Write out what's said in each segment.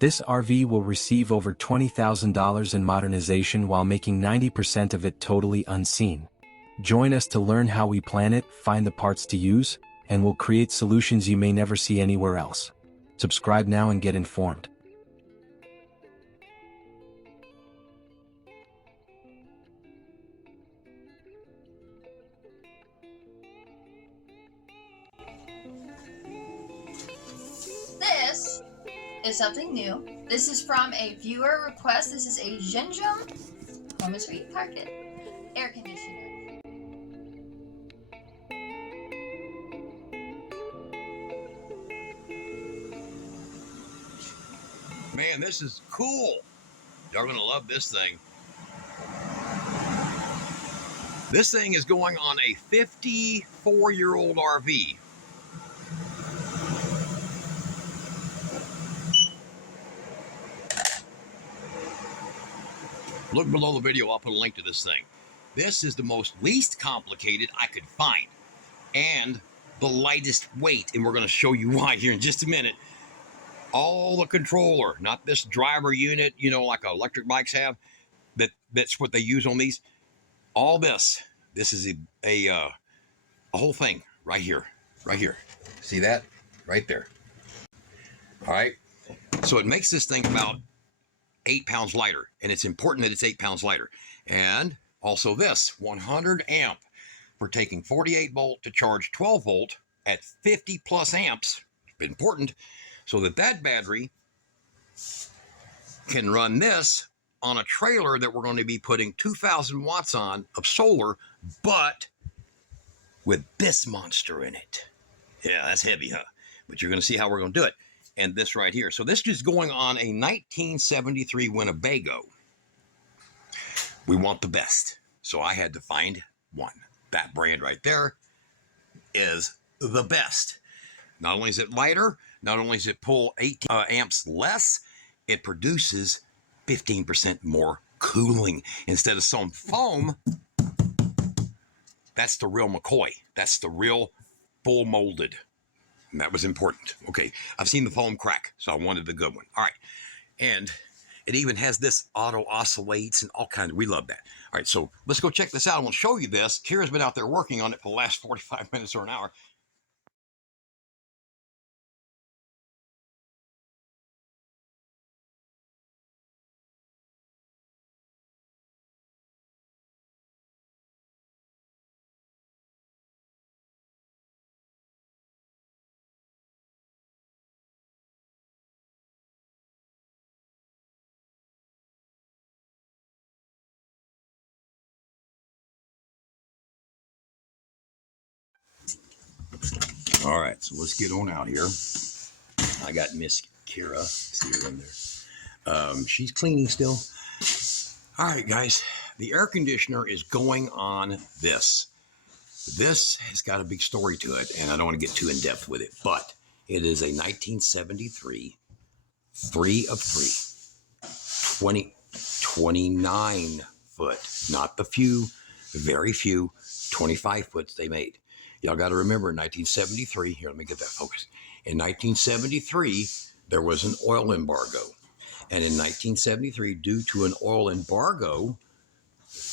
This RV will receive over $20,000 in modernization while making 90% of it totally unseen. Join us to learn how we plan it, find the parts to use, and we'll create solutions you may never see anywhere else. Subscribe now and get informed. This is something new. This is from a viewer request. This is a Zenjum, home is where you park it, air conditioner. Man, this is cool. Y'all gonna love this thing. This thing is going on a 54-year-old RV. Look below the video, I'll put a link to this thing. This is the least complicated I could find, and the lightest weight, and we're gonna show you why here in just a minute. All the controller, not this driver unit, you know, like electric bikes have, that's what they use on these. All this is a whole thing right here. See that? Right there. All right. So it makes this thing about 8 pounds lighter, and it's important that it's 8 pounds lighter. And also this 100 amp for taking 48 volt to charge 12 volt at 50 plus amps. Important, so that battery can run this on a trailer that we're going to be putting 2,000 watts on of solar, but with this monster in it. Yeah, that's heavy, huh? But you're going to see how we're going to do it. And this right here. So this is going on a 1973 Winnebago. We want the best. So I had to find one. That brand right there is the best. Not only is it lighter, not only does it pull 18 amps less, it produces 15% more cooling. Instead of some foam, that's the real McCoy. That's the real full molded. And that was important. Okay, I've seen the foam crack, so I wanted the good one. All right, and it even has this auto oscillates and all kinds. We love that. All right, so let's go check this out. I want to show you this. Kira's been out there working on it for the last 45 minutes or an hour. All right, so let's get on out here. I got Miss Kira. See her in there. She's cleaning still. All right, guys. The air conditioner is going on this. This has got a big story to it, and I don't want to get too in-depth with it, but it is a 1973 3 of 3, 29 foot, not the few, very few 25 foots they made. Y'all got to remember in 1973, here, let me get that focused. In 1973, there was an oil embargo. And in 1973, due to an oil embargo,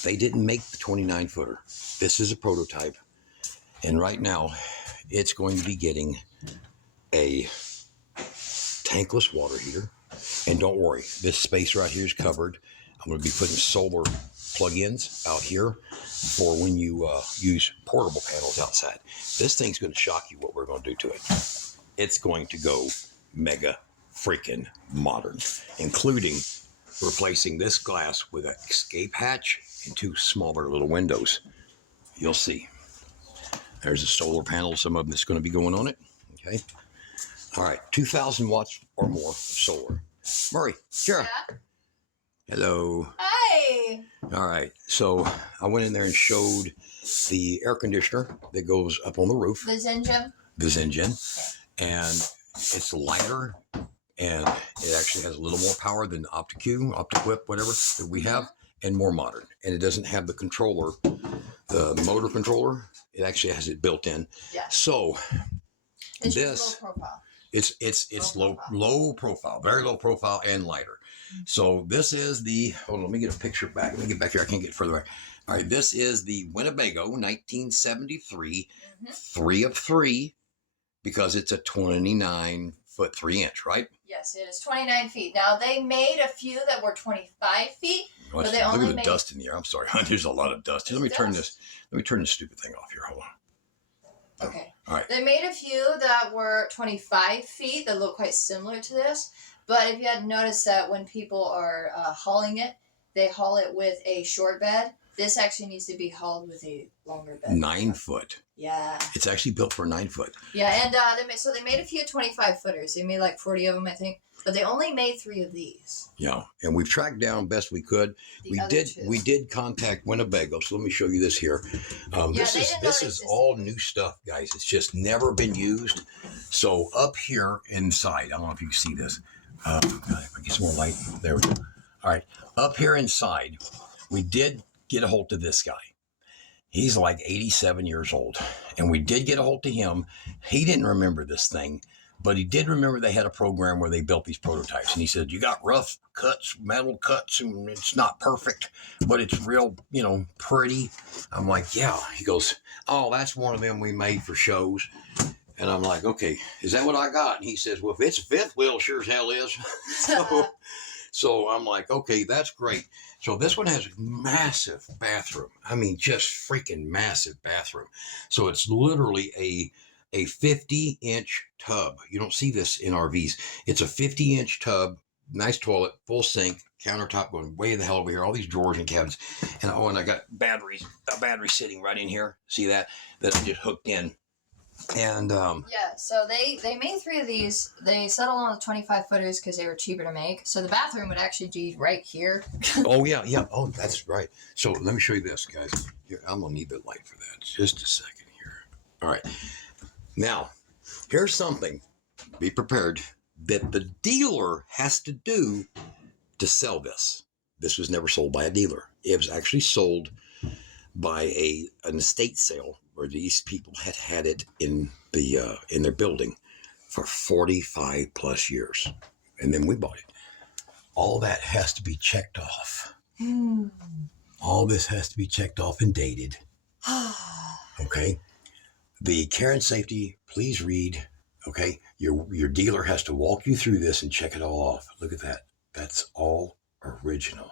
they didn't make the 29 footer. This is a prototype. And right now, it's going to be getting a tankless water heater. And don't worry, this space right here is covered. I'm going to be putting solar plug-ins out here for when you use portable panels outside. This thing's going to shock you what we're going to do to it. It's going to go mega freaking modern, including replacing this glass with an escape hatch and 2 smaller little windows. You'll see. There's a solar panel, some of them that's going to be going on it. Okay. All right, 2,000 watts or more of solar. Murray, Kara. Yeah. Hello. Hi. All right, so I went in there and showed the air conditioner that goes up on the roof. The Zenjum. The Zenjum. Okay. And it's lighter, and it actually has a little more power than OptiQuip, whatever that we have, and more modern. And it doesn't have the controller, the motor controller. It actually has it built in. Yeah. So it's this, low profile. It's low profile, very low profile and lighter. So this is the, hold on, let me get a picture back. Let me get back here. I can't get further back. All right, this is the Winnebago 1973, 3 of 3, because it's a 29 foot 3 inch, right? Yes, it is 29 feet. Now, they made a few that were 25 feet, but they only look at the made... dust in the air. I'm sorry. There's a lot of dust. Let me turn this stupid thing off here. Hold on. Okay. All right. They made a few that were 25 feet that look quite similar to this. But if you had noticed that when people are hauling it, they haul it with a short bed. This actually needs to be hauled with a longer bed. 9 foot. Yeah. It's actually built for 9 foot. Yeah, and they made a few 25 footers. They made like 40 of them, I think. But they only made 3 of these. Yeah, and we've tracked down best we could. We did contact Winnebago, so let me show you this here. This is all new stuff, guys. It's just never been used. So up here inside, I don't know if you can see this. If I get some more light, there we go. All right, up here inside, we did get a hold of this guy. He's like 87 years old, and we did get a hold of him. He didn't remember this thing, but he did remember they had a program where they built these prototypes. And he said, you got rough cuts, metal cuts, and it's not perfect, but it's real, pretty. I'm like, yeah. He goes, oh, that's one of them we made for shows. And I'm like, okay, is that what I got? And he says, well, if it's a fifth wheel, sure as hell is. So I'm like, okay, that's great. So this one has a massive bathroom. I mean, just freaking massive bathroom. So it's literally a 50-inch tub. You don't see this in RVs. It's a 50-inch tub, nice toilet, full sink, countertop going way the hell over here, all these drawers and cabinets. And I got a battery sitting right in here. See that I just hooked in. And yeah, so they made 3 of these. They settled on the 25 footers because they were cheaper to make. So the bathroom would actually be right here. Oh yeah. Oh, that's right. So let me show you this, guys. Here, I'm gonna need the light for that. Just a second here. All right. Now, here's something. Be prepared that the dealer has to do to sell this. This was never sold by a dealer. It was actually sold by an estate sale, where these people had it in their building for 45 plus years, and then we bought it. All that has to be checked off. All this has to be checked off and dated. Okay. The care and safety, please read. Okay. Your dealer has to walk you through this and check it all off. Look at that. That's all original.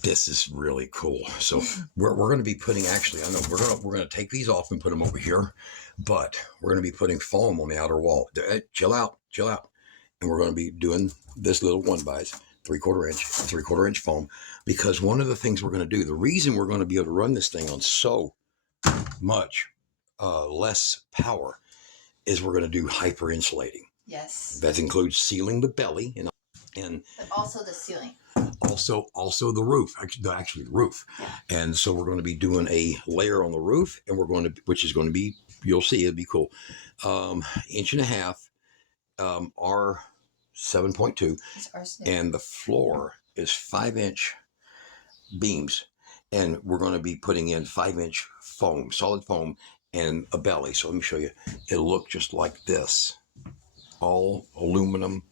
This is really cool. So we're going to be putting, actually, I know we're going to take these off and put them over here, but we're going to be putting foam on the outer wall. Chill out. And we're going to be doing this little 1x 3/4 inch foam, because one of the things we're going to do, the reason we're going to be able to run this thing on so much less power is we're going to do hyper insulating. Yes. That includes sealing the belly and but also the ceiling. Also the roof, actually the roof. Yeah. And so we're going to be doing a layer on the roof, and which is going to be, you'll see, it'll be cool. 1.5 inches, R 7.2, and the floor is 5-inch beams, and we're going to be putting in 5-inch foam, solid foam, and a belly. So let me show you. It'll look just like this, all aluminum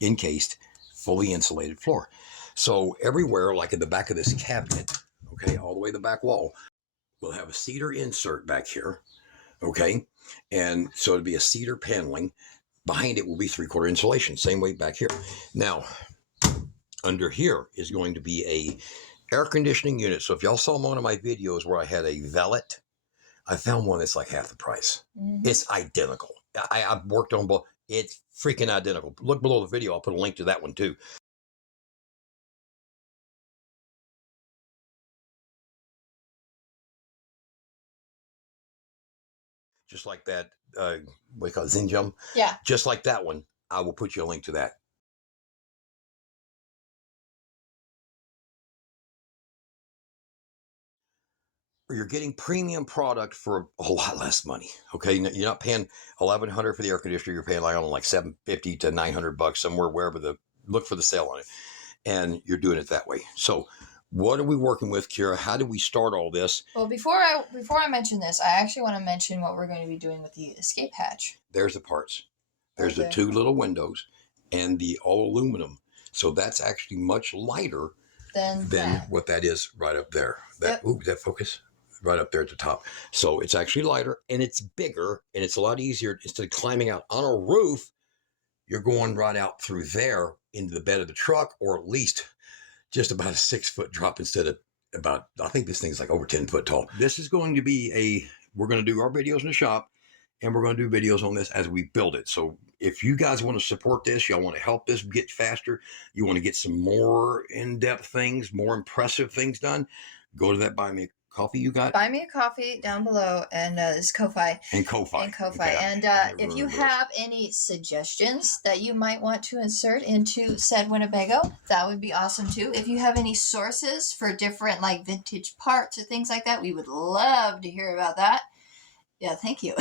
encased, fully insulated floor. So everywhere, like in the back of this cabinet, okay, all the way to the back wall, we'll have a cedar insert back here, okay? And so it'll be a cedar paneling. Behind it will be 3/4 insulation, same way back here. Now, under here is going to be a air conditioning unit. So if y'all saw one of my videos where I had a Velvet, I found one that's like half the price. Mm-hmm. It's identical. I've worked on both. It's freaking identical. Look below the video. I'll put a link to that one too. Just like that, what do you call it, Zinjum? Yeah. Just like that one. I will put you a link to that. You're getting premium product for a lot less money. Okay, you're not paying $1,100 for the air conditioner. You're paying like $750 to $900 somewhere, wherever look for the sale on it, and you're doing it that way. So What are we working with, Kira? How did we start all this? Well, before I mention this, I actually want to mention what we're going to be doing with the escape hatch. There's the parts. There's Okay. the 2 little windows and the all aluminum. So that's actually much lighter than what that is right up there. That, ooh, that focus? Right up there at the top. So it's actually lighter and it's bigger and it's a lot easier. Instead of climbing out on a roof, you're going right out through there into the bed of the truck, or at least just about a 6-foot drop instead of about, I think this thing's like over 10 foot tall. This is going to be we're going to do our videos in the shop, and we're going to do videos on this as we build it. So if you guys want to support this, y'all want to help this get faster, you want to get some more in-depth things, more impressive things done, go to that Buy Me a Coffee you got. Buy Me a Coffee down below, and this is Ko-Fi. And Ko-Fi. And Ko-Fi. Okay. And if you have any suggestions that you might want to insert into said Winnebago, that would be awesome too. If you have any sources for different like vintage parts or things like that, we would love to hear about that. Yeah, thank you.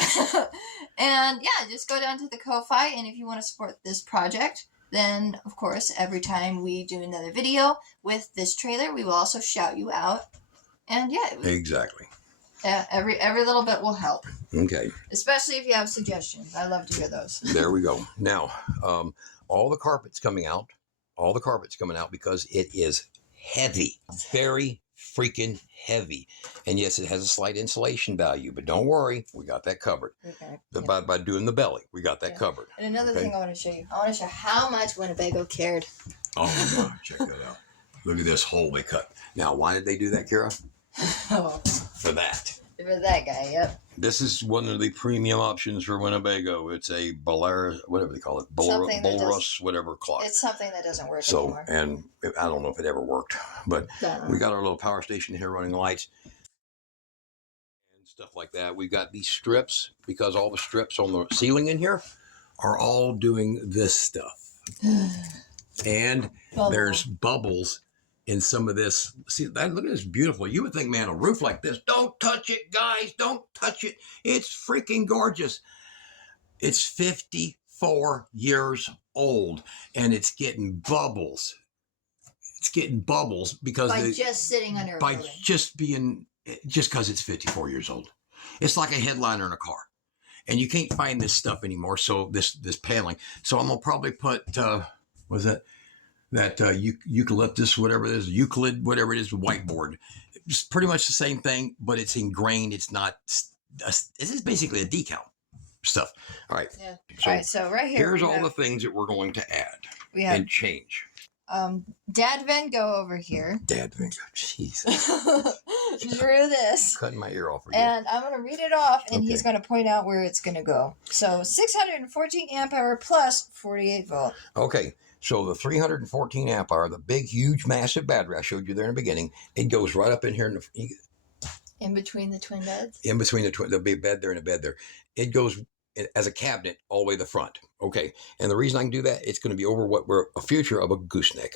And yeah, just go down to the Ko-Fi, and if you want to support this project, then of course every time we do another video with this trailer, we will also shout you out. And yeah, exactly. Yeah, every little bit will help. Okay. Especially if you have suggestions. I love to hear those. There we go. Now, all the carpet's coming out. All the carpet's coming out because it is heavy. Very freaking heavy. And yes, it has a slight insulation value, but don't worry, we got that covered. Okay. By doing the belly, we got that covered. And another thing I want to show you. I want to show how much Winnebago cared. Oh my God, check that out. Look at this hole they cut. Now, why did they do that, Kira? For that. For that guy, yep. This is one of the premium options for Winnebago. It's a Bolaris, whatever they call it, Bolrus, whatever clock. It's something that doesn't work anymore. anymore. And I don't know if it ever worked, but we got our little power station here running lights and stuff like that. We've got these strips because all the strips on the ceiling in here are all doing this stuff. And there's bubbles in some of this. See, look at this beautiful. You would think, man, a roof like this, don't touch it, guys, don't touch it. It's freaking gorgeous. It's 54 years old, and it's getting bubbles. It's getting bubbles because just sitting under a building. just because it's 54 years old. It's like a headliner in a car. And you can't find this stuff anymore, so this paneling. So I'm going to probably put, what is that? That eucalyptus, whatever it is, Euclid, whatever it is, whiteboard. It's pretty much the same thing, but it's ingrained. It's not, this is basically a decal stuff. All right. Yeah. All right, so right here. Here's all the things that we're going to add and change. Dad Van Gogh over here. Dad Van Gogh, jeez. Drew this. Cutting my ear off for you. And I'm going to read it off, and he's going to point out where it's going to go. So 614 amp hour plus 48 volt. Okay. So the 314 amp hour, the big, huge, massive battery I showed you there in the beginning, it goes right up in here. In between the twin beds? In between the big bed there and a bed there. It goes as a cabinet all the way to the front. Okay. And the reason I can do that, it's going to be over what we're a future of a gooseneck.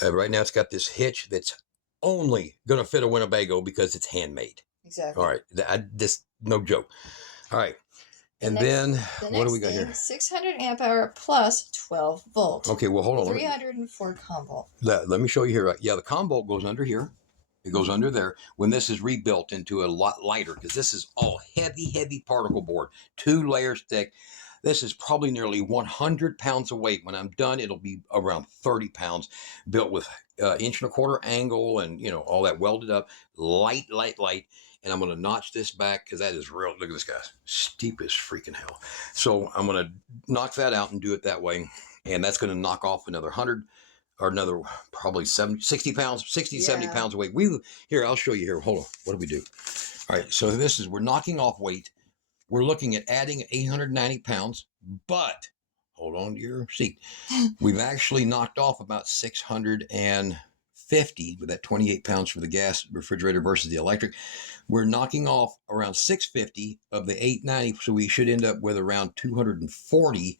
Right now it's got this hitch that's only going to fit a Winnebago because it's handmade. Exactly. All right. This no joke. All right. And then what do we got here? 600 amp hour plus 12 volt. Okay, well, hold on. 304 comm volt. Let me show you here. Yeah, the comm volt goes under here. It goes under there. When this is rebuilt into a lot lighter, because this is all heavy particle board, 2 layers thick. This is probably nearly 100 pounds of weight. When I'm done, it'll be around 30 pounds, built with 1.25 inch angle and, you know, all that welded up, light. And I'm going to notch this back because that is real. Look at this, guys. Steep as freaking hell. So I'm going to knock that out and do it that way. And that's going to knock off another 100 or another probably 60 pounds, 60, 70 pounds of weight. Here, I'll show you here. Hold on. What do we do? All right. So we're knocking off weight. We're looking at adding 890 pounds, but hold on to your seat. We've actually knocked off about 650 with that 28 pounds for the gas refrigerator versus the electric. We're knocking off around 650 of the 890. So we should end up with around 240.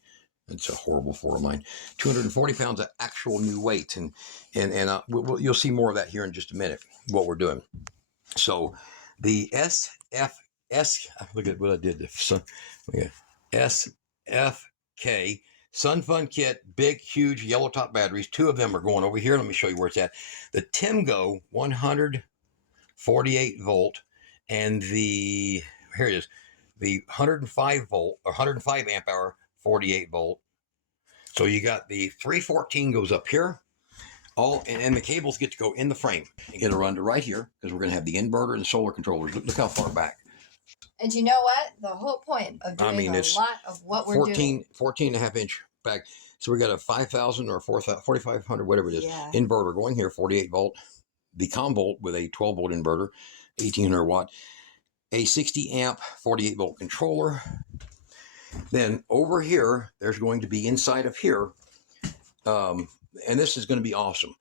It's a horrible four of mine. 240 pounds of actual new weight. And you'll see more of that here in just a minute, what we're doing. So the look at what I did. So SFK Sun Fun kit, big, huge yellow top batteries. 2 of them are going over here. Let me show you where it's at. The Timgo 148 volt and the, here it is, the 105 volt or 105 amp hour 48 volt. So you got the 314 goes up here. And the cables get to go in the frame. It'll run to right here because we're going to have the inverter and solar controllers. Look how far back. And you know what? The whole point of doing a lot of what we're doing. 14 and a half inch back. So we got a 5,000 or 4,500, whatever it is, inverter going here, 48 volt. The ComVolt with a 12 volt inverter, 1800 watt. A 60 amp, 48 volt controller. Then over here, there's going to be inside of here, and this is going to be awesome,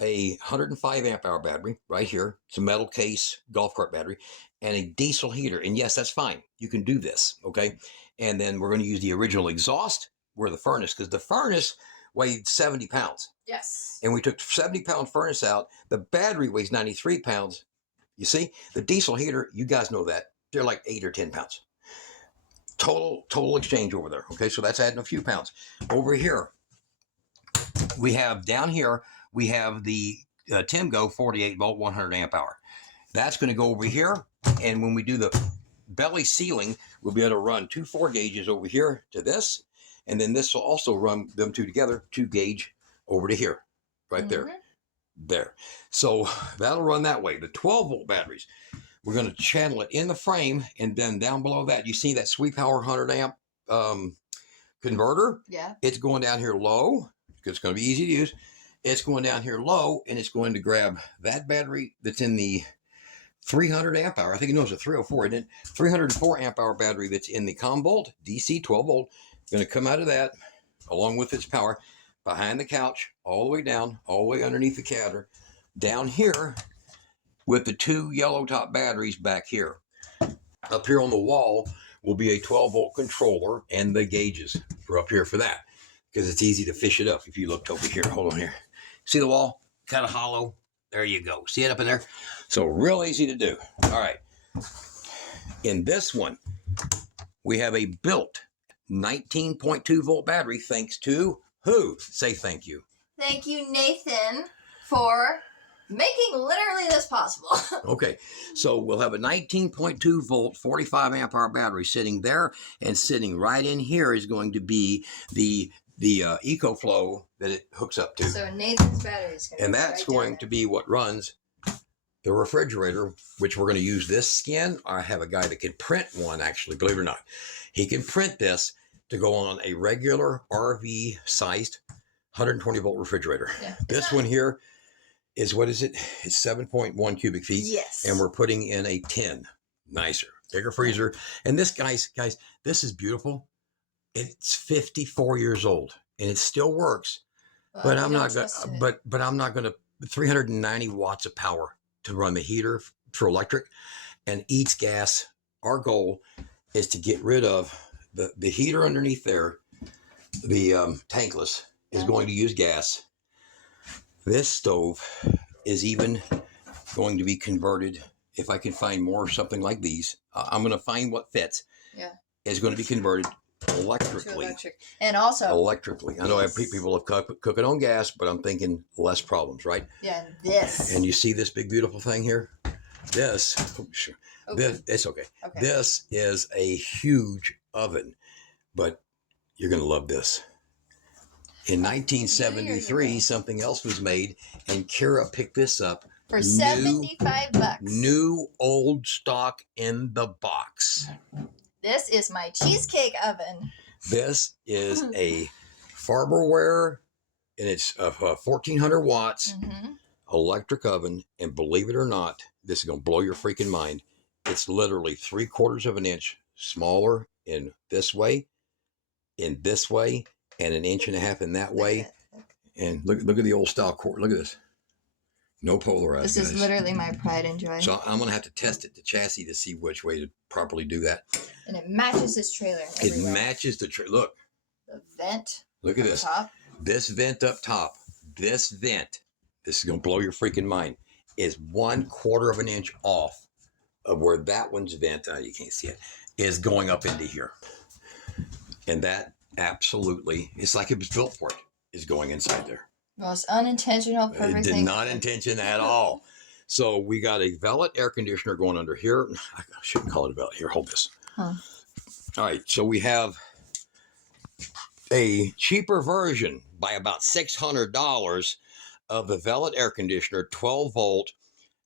a 105 amp hour battery right here. It's a metal case golf cart battery and a diesel heater. And yes, that's fine. You can do this. Okay. And then we're going to use the original exhaust where the furnace, because the furnace weighed 70 pounds. Yes. And we took 70-pound furnace out. The battery weighs 93 pounds. You see, the diesel heater, you guys know that. They're like 8 or 10 pounds. Total exchange over there. Okay. So that's adding a few pounds. Over here, we have down here, we have the Timgo 48 volt 100 amp hour. That's going to go over here. And when we do the belly sealing, we'll be able to run 2 4 gauges over here to this. And then this will also run them 2 together, 2 gauge over to here, right there. There. So that'll run that way. The 12 volt batteries, we're going to channel it in the frame. And then down below that, you see that Sweet Power 100 amp converter? Yeah. It's going down here low. It's going to be easy to use. It's going down here low, and it's going to grab that battery that's in the 300 amp hour. I think it knows a 304, isn't it? 304 amp hour battery that's in the ComVolt DC 12 volt. Going to come out of that along with its power behind the couch, all the way down, all the way underneath the counter, down here with the 2 yellow top batteries back here. Up here on the wall will be a 12 volt controller and the gauges for up here for that, because it's easy to fish it up. If you looked over here, hold on here. See the wall? Kind of hollow. There you go. See it up in there? So real easy to do. All right. In this one, we have a built 19.2 volt battery thanks to who? Say thank you. Thank you, Nathan, for making literally this possible. Okay. So we'll have a 19.2 volt 45 amp hour battery sitting there, and sitting right in here is going to be the EcoFlow that it hooks up to. So Nathan's battery is going to and that's going to be what runs the refrigerator, which we're going to use this skin. I have a guy that can print one, actually, believe it or not. He can print this to go on a regular RV sized 120 volt refrigerator. Yeah. This one here is, what is it? It's 7.1 cubic feet. Yes. And we're putting in a 10, nicer, bigger freezer. And this, guys, this is beautiful. It's 54 years old and it still works. Well, but I'm not going but I'm not going to 390 watts of power to run the heater for electric, and eats gas. Our goal is to get rid of the heater underneath there. The tankless is going to use gas. This stove is even going to be converted. If I can find more something like these, I'm going to find what fits. Yeah. Is going to be converted electrically. And also electrically. I know I have people have cooking on gas, but I'm thinking less problems, right? Yeah. This. And you see this big beautiful thing here? This, it's okay. This is a huge oven, but you're going to love this. In 1973, something else was made, and Kira picked this up for $75. New old stock in the box. This is my cheesecake oven. This is a Farberware, and it's 1,400 watts electric oven. And believe it or not, this is going to blow your freaking mind. It's literally 3/4 of an inch smaller in this way, and an 1.5 inches in that way. And look at the old style cord. Look at this. No polarized. This is literally my pride and joy. So I'm going to have to test it, the chassis, to see which way to properly do that. And it matches this trailer. It matches the look. The vent. Look at this. Top. This vent up top. This vent. This is going to blow your freaking mind. Is 1/4 of an inch off of where that one's vent. You can't see it. Is going up into here. And that absolutely, it's like it was built for it, is going inside there. Well, it's unintentional, perfect It did thing. not intention at all. So we got a velvet air conditioner going under here. I shouldn't call it a velvet. Here, hold this. Huh. All right, so we have a cheaper version by about $600 of the velvet air conditioner, 12 volt,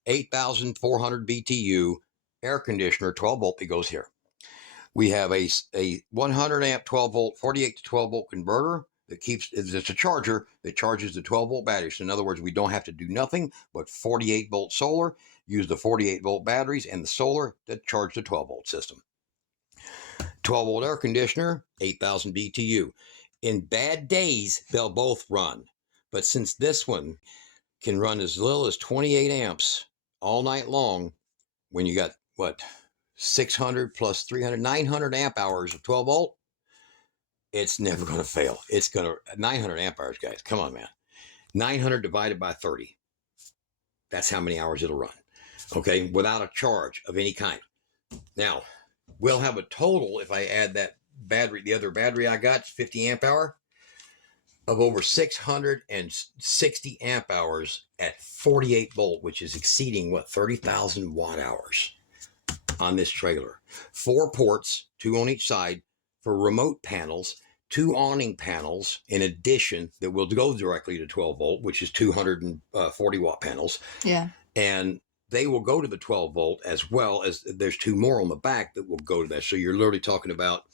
8,400 BTU air conditioner, 12 volt that goes here. We have a 100 amp 12 volt, 48 to 12 volt converter that keeps, it's a charger that charges the 12 volt battery. So in other words, we don't have to do nothing but 48 volt solar, use the 48 volt batteries and the solar that charge the 12 volt system. 12 volt air conditioner, 8,000 BTU. In bad days, they'll both run. But since this one can run as little as 28 amps all night long, when you got, what, 600 plus 300, 900 amp hours of 12 volt, it's never going to fail. It's going to, 900 amp hours, guys. Come on, man. 900 divided by 30. That's how many hours it'll run. Okay, without a charge of any kind. Now, we'll have a total, if I add that battery, the other battery I got, 50 amp hour, of over 660 amp hours at 48 volt, which is exceeding, what, 30,000 watt hours on this trailer. 4 ports, 2 on each side, for remote panels, 2 awning panels in addition that will go directly to 12 volt, which is 240 watt panels. Yeah. And they will go to the 12 volt as well as there's 2 more on the back that will go to that. So you're literally talking about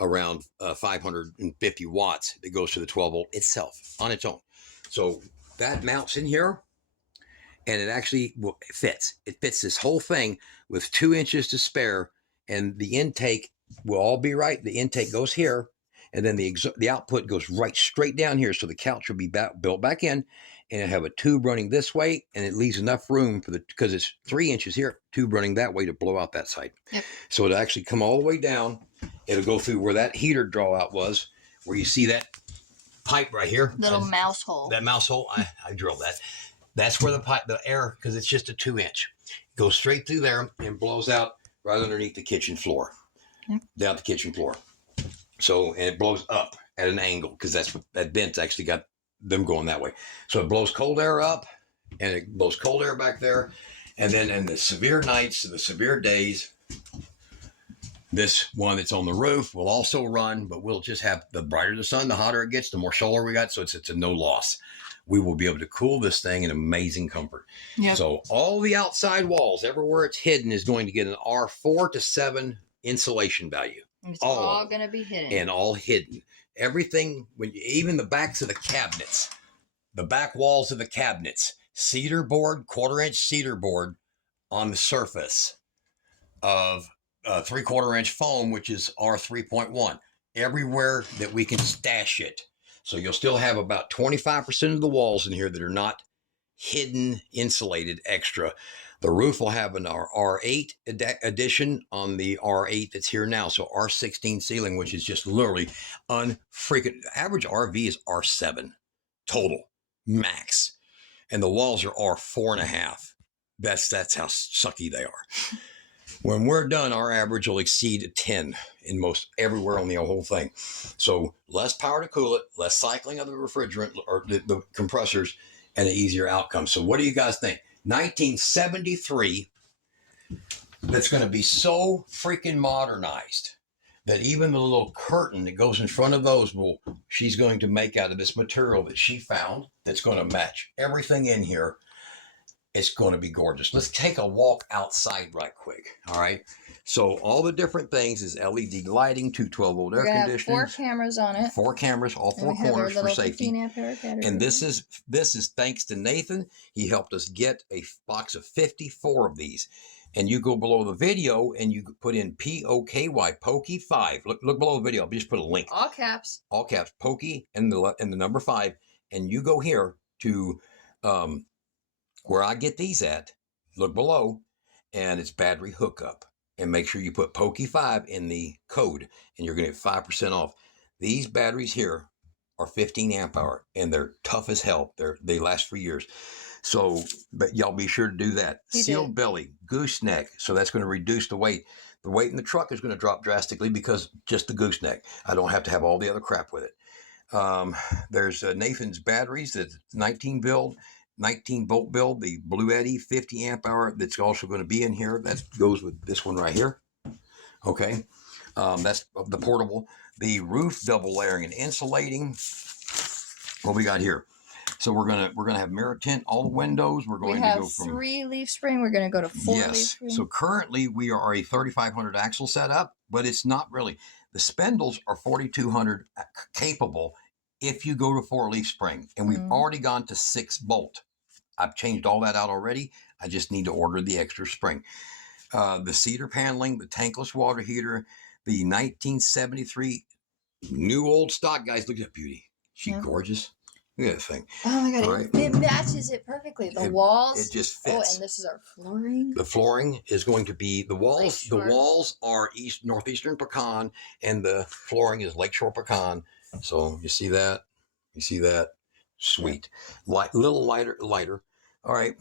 around 550 watts that goes to the 12 volt itself on its own. So that mounts in here and it actually fits. It fits this whole thing with 2 inches to spare, and the intake will all be right. The intake goes here, and then the output goes right straight down here. So the couch will be built back in, and it'll have a tube running this way, and it leaves enough room for because it's 3 inches here, tube running that way to blow out that side. Yep. So it'll actually come all the way down. It'll go through where that heater draw out was, where you see that pipe right here. Little mouse hole. That mouse hole, I drilled that. That's where the air, because it's just a 2 inch, goes straight through there and blows out right underneath the kitchen floor. Yep. Down the kitchen floor. So, and it blows up at an angle because that's what that vent's actually got them going that way. So it blows cold air up and it blows cold air back there. And then in the severe nights and the severe days, this one that's on the roof will also run, but we'll just have the brighter the sun, the hotter it gets, the more solar we got. So it's a no loss. We will be able to cool this thing in amazing comfort. Yep. So all the outside walls, everywhere it's hidden, is going to get an R4 to 7 insulation value. It's all going to be hidden. And all hidden. Everything, even the backs of the cabinets, the back walls of the cabinets, cedar board, 1/4 inch cedar board on the surface of 3/4 inch foam, which is R3.1. Everywhere that we can stash it. So you'll still have about 25% of the walls in here that are not hidden, insulated extra. The roof will have an R8 addition on the R8 that's here now. So R16 ceiling, which is just literally unfreaking. Average RV is R7 total max. And the walls are R4.5. That's how sucky they are. When we're done, our average will exceed 10 in most everywhere on the whole thing. So less power to cool it, less cycling of the refrigerant or the compressors, and an easier outcome. So what do you guys think? 1973, that's going to be so freaking modernized that even the little curtain that goes in front of those she's going to make out of this material that she found that's going to match everything in here. It's going to be gorgeous. Let's take a walk outside right quick. All right. So all the different things is LED lighting, 2 12-volt air conditioners. 4 cameras on it. 4 cameras, all 4 corners for safety. And this is thanks to Nathan. He helped us get a box of 54 of these. And you go below the video and you put in POKY, Pokey 5. Look below the video. I'll just put a link. All caps. All caps. Pokey and the number 5. And you go here to where I get these at, look below, and it's battery hookup. And make sure you put Pokey 5 in the code, and you're going to get 5% off. These batteries here are 15 amp hour, and they're tough as hell. They last for years. So, but y'all be sure to do that. Sealed belly, gooseneck, so that's going to reduce the weight. The weight in the truck is going to drop drastically because just the gooseneck. I don't have to have all the other crap with it. There's Nathan's batteries, that's 19 volt build, the Blue Eddy 50 amp hour that's also going to be in here. That goes with this one right here. Okay. That's the portable. The roof double layering and insulating. What we got here? So we're gonna have mirror tint all the windows. We're going to go from 3 leaf spring. We're going to go to 4 leaf yes. spring. So currently we are a 3500 axle setup, but it's not really. The spindles are 4200 capable if you go to 4 leaf spring, and we've already gone to 6 bolt. I've changed all that out already. I just need to order the extra spring. The cedar paneling, the tankless water heater, the 1973 new old stock, guys. Look at that beauty. She's gorgeous. Look at that thing. Oh my God, right? it matches it perfectly. The walls. It just fits. Oh, and this is our flooring. The flooring is going to be the walls. Lakeshore. The walls are northeastern pecan, and the flooring is lakeshore pecan. So you see that? You see that? Sweet. Little lighter. All right.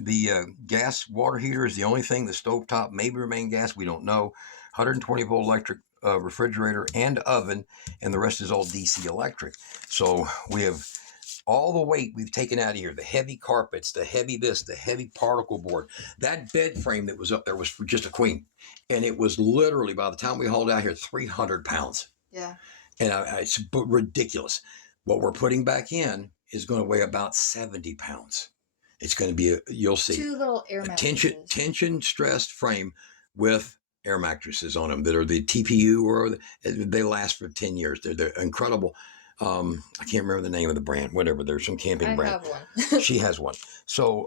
The gas water heater is the only thing. The stovetop may remain gas. We don't know. 120 volt electric refrigerator and oven, and the rest is all DC electric. So we have all the weight we've taken out of here. The heavy carpets, the heavy this, the heavy particle board. That bed frame that was up there was for just a queen. And it was literally, by the time we hauled out here, 300 pounds. Yeah. And it's ridiculous. What we're putting back in is going to weigh about 70 pounds. It's going to be, you'll see. 2 little air mattresses. Tension stressed frame with air mattresses on them that are the TPU, or they last for 10 years. They're incredible. I can't remember the name of the brand, whatever. There's some camping brand. I have one. She has one. So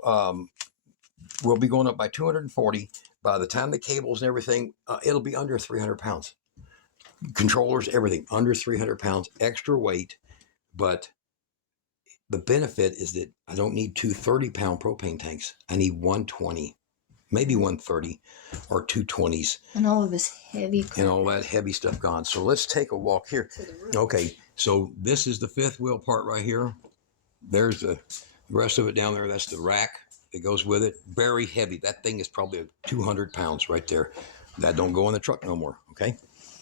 we'll be going up by 240. By the time the cables and everything, it'll be under 300 pounds. Controllers, everything, under 300 pounds, extra weight. But the benefit is that I don't need 2 30-pound propane tanks. I need 120, maybe 130, or 220s. And all of this heavy crap. And all that heavy stuff gone. So let's take a walk here. Okay, so this is the 5th wheel part right here. There's the rest of it down there. That's the rack that goes with it. Very heavy. That thing is probably 200 pounds right there. That don't go in the truck no more, okay?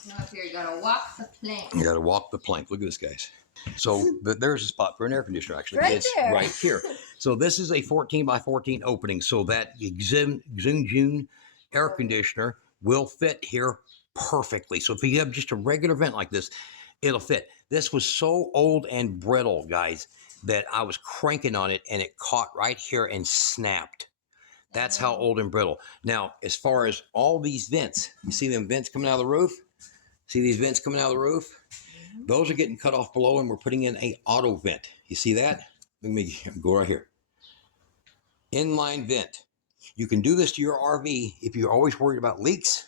Now here, you got to walk the plank. You got to walk the plank. Look at this, guys. So there's a spot for an air conditioner, actually. Right it's there. right here. So this is a 14 by 14 opening. So that Joxn air conditioner will fit here perfectly. So if you have just a regular vent like this, it'll fit. This was so old and brittle, guys, that I was cranking on it and it caught right here and snapped. That's how old and brittle. Now, as far as all these vents, you see them vents coming out of the roof? See these vents coming out of the roof? Those are getting cut off below, and we're putting in a auto vent. You see that? Let me go right here. Inline vent. You can do this to your RV if you're always worried about leaks.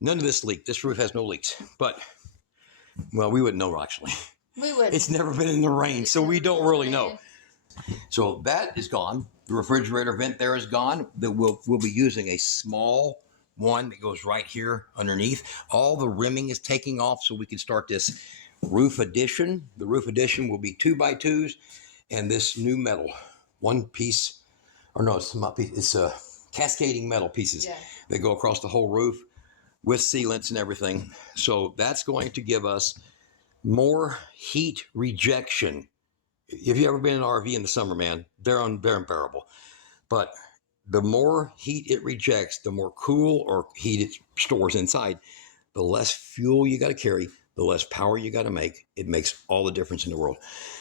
None of this leak. This roof has no leaks. But, well, we wouldn't know, actually. We would. It's never been in the rain, so we don't really know. So that is gone. The refrigerator vent there is gone. We'll be using a small one that goes right here underneath. All the rimming is taking off, so we can start this roof addition. The roof addition will be 2x2s, and this new metal, one piece, or no, it's not piece. It's cascading metal pieces that go across the whole roof with sealants and everything. So that's going to give us more heat rejection. If you've ever been in an RV in the summer, man, they're unbearable. But the more heat it rejects, the more cool or heat it stores inside, the less fuel you got to carry, the less power you got to make. It makes all the difference in the world.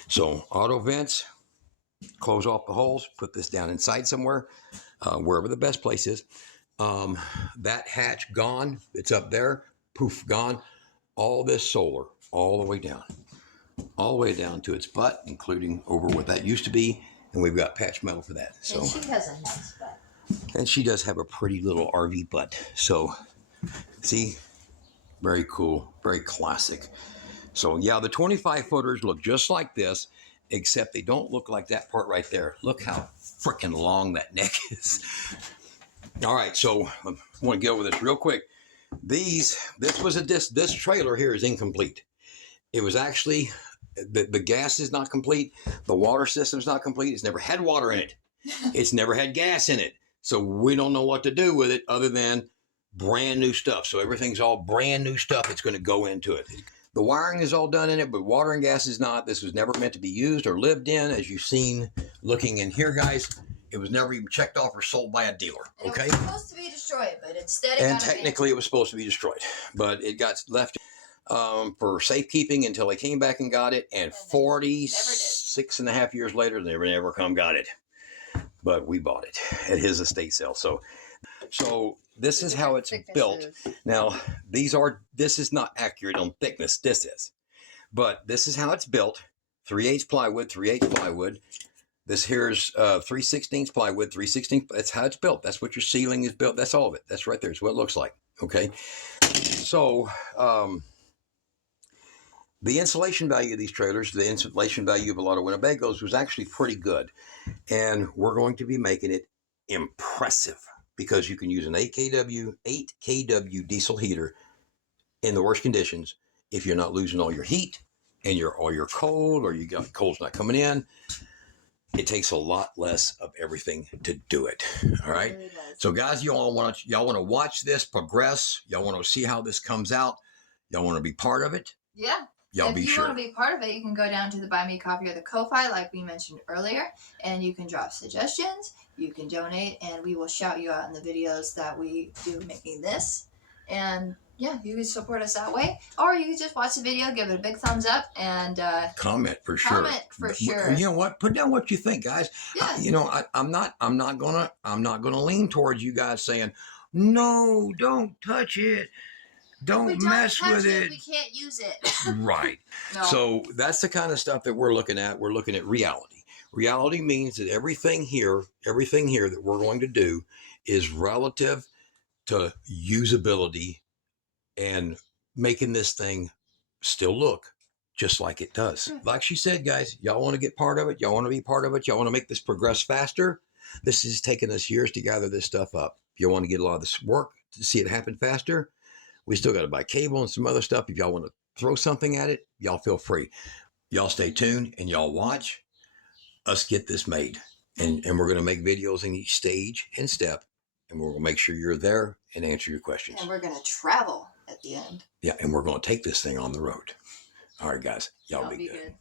So auto vents, close off the holes, put this down inside somewhere, wherever the best place is. That hatch gone. It's up there. Poof, gone. All this solar, all the way down to its butt, including over what that used to be. And we've got patch metal for that. So, and she has a nice butt. And she does have a pretty little RV butt. So, see, very cool, very classic. So, yeah, the 25 footers look just like this, except they don't look like that part right there. Look how freaking long that neck is. All right, so I want to get over this real quick. This trailer here is incomplete. It was actually, the gas is not complete. The water system is not complete. It's never had water in it. It's never had gas in it. So we don't know what to do with it other than brand new stuff. So everything's all brand new stuff that's going to go into it. The wiring is all done in it, but water and gas is not. This was never meant to be used or lived in. As you've seen looking in here, guys, it was never even checked off or sold by a dealer. Okay? It was supposed to be destroyed, but instead and technically it was supposed to be destroyed. But it got left for safekeeping until they came back and got it. And 46 and a half years later, they never come got it. But we bought it at his estate sale. So this is how it's built. Now, this is not accurate on thickness. This is. But this is how it's built. 3/8 plywood, 3/8 plywood. This here's 3/16 plywood, 3/16. That's how it's built. That's what your ceiling is built. That's all of it. That's right there. It's what it looks like. Okay. So, the insulation value of these trailers, the insulation value of a lot of Winnebagos was actually pretty good. And we're going to be making it impressive because you can use an 8 kW diesel heater in the worst conditions if you're not losing all your heat and you're cold, or you got cold's not coming in. It takes a lot less of everything to do it. All right. It really does. So guys, y'all want to watch this progress. Y'all want to see how this comes out. Y'all want to be part of it. Yeah. Y'all be sure. If you want to be part of it, you can go down to the Buy Me Coffee or the Ko-Fi, like we mentioned earlier, and you can drop suggestions. You can donate, and we will shout you out in the videos that we do making this. And yeah, you can support us that way, or you can just watch the video, give it a big thumbs up, and comment for sure. Comment for sure. You know what? Put down what you think, guys. Yeah. I'm not gonna lean towards you guys saying, no, don't touch it. Don't mess with it. We can't use it. Right. No. So that's the kind of stuff that we're looking at. We're looking at reality. Reality means that everything here that we're going to do is relative to usability and making this thing still look just like it does. Like she said, guys, y'all want to get part of it. Y'all want to be part of it. Y'all want to make this progress faster. This is taking us years to gather this stuff up. If you want to get a lot of this work to see it happen faster, we still got to buy cable and some other stuff. If y'all want to throw something at it, y'all feel free. Y'all stay tuned and y'all watch us get this made. And we're going to make videos in each stage and step. And we're going to make sure you're there and answer your questions. And we're going to travel at the end. Yeah, and we're going to take this thing on the road. All right, guys. Y'all be good.